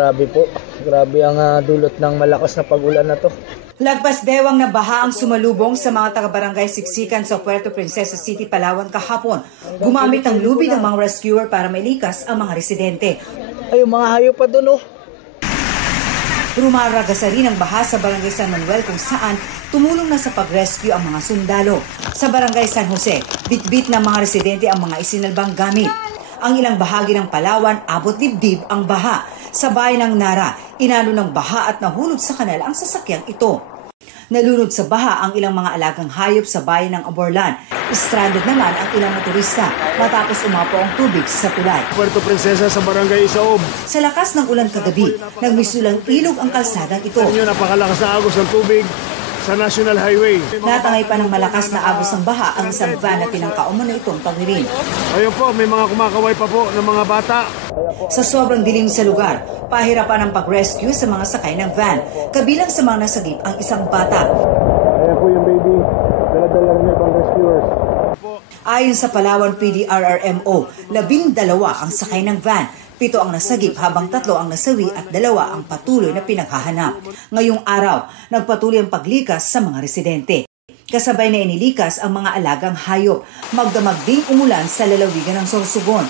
Grabe po. Grabe ang dulot ng malakas na pag-ulan na to. Lagpas bewang na baha ang sumalubong sa mga taga-barangay Siksikan sa Puerto Princesa City, Palawan kahapon. Gumamit ng lubid ng mga rescuer para mailikas ang mga residente. Ay, yung mga hayop pa doon, oh. Rumaragasa rin ang baha sa Barangay San Manuel kung saan tumulong na sa pag-rescue ang mga sundalo. Sa Barangay San Jose, bitbit ng mga residente ang mga isinalbang gamit. Ang ilang bahagi ng Palawan, abot dibdib ang baha. Sa bayan ng Nara, inano ng baha at nahulog sa kanal ang sasakyang ito. Nalunod sa baha ang ilang mga alagang hayop sa bayan ng Aborlan. Stranded naman ang ilang motorista matapos umapo ang tubig sa tulay. Puerto Princesa sa Barangay Isaob. Sa lakas ng ulan kagabi, nagmisulang ilog ang kalsadang ito. Napakalakas na agos ng tubig sa National Highway. Natangay pa ng malakas na agos ng baha ang isang van na tinangkaon na itong pagwirin. Ayun po, may mga kumakaway pa po ng mga bata. Sa sobrang dilim sa lugar, pahirapan ang pag-rescue sa mga sakay ng van. Kabilang sa mga nasagip ang isang bata. Ayan po yung baby, dala-dala niya pang rescuers. Ayon sa Palawan PDRRMO, 12 ang sakay ng van. 7 ang nasagip habang 3 ang nasawi at 2 ang patuloy na pinaghahanap. Ngayong araw, nagpatuloy ang paglikas sa mga residente. Kasabay na inilikas ang mga alagang hayop. Magdamag ding umulan sa lalawigan ng Sorsogon.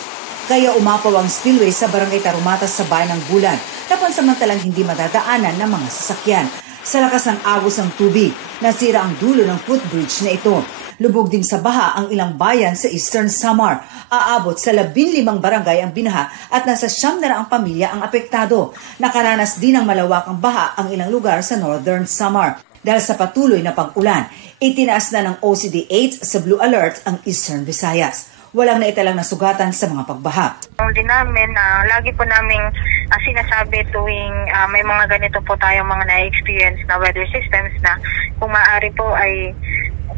Kaya umapaw ang spillway sa Barangay Tarumatas sa bayan ng Bulan na pansamantalang hindi madadaanan ng mga sasakyan. Sa lakas ng agos ng tubig, nasira ang dulo ng footbridge na ito. Lubog din sa baha ang ilang bayan sa Eastern Samar. Aabot sa 15 barangay ang binaha at nasa 900 pamilya ang apektado. Nakaranas din ng malawakang baha ang ilang lugar sa Northern Samar. Dahil sa patuloy na pag-ulan, itinaas na ng OCD-8 sa Blue Alert ang Eastern Visayas. Walang naitalang nasugatan sa mga pagbaha. Din namin, lagi po naming sinasabi tuwing may mga ganito po tayong mga na-experience na weather systems na kung maaari po ay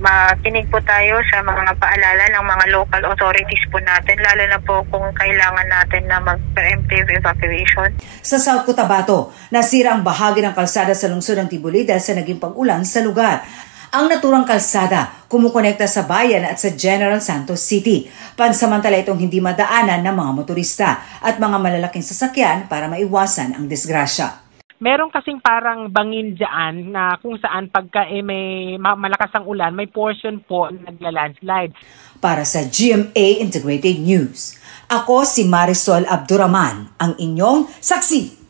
makinig po tayo sa mga paalala ng mga local authorities po natin, lalo na po kung kailangan natin na mag-preemptive evacuation. Sa South Cotabato, nasira ang bahagi ng kalsada sa lungsod ng Tibuli dahil sa naging pag-ulan sa lugar. Ang naturang kalsada kumukonekta sa bayan at sa General Santos City. Pansamantala itong hindi madaanan ng mga motorista at mga malalaking sasakyan para maiwasan ang disgrasya. Meron kasing parang bangin dyan na kung saan pagka may malakas ang ulan, may portion po nagla-landslide. Para sa GMA Integrated News, ako si Marisol Abduraman, ang inyong saksi.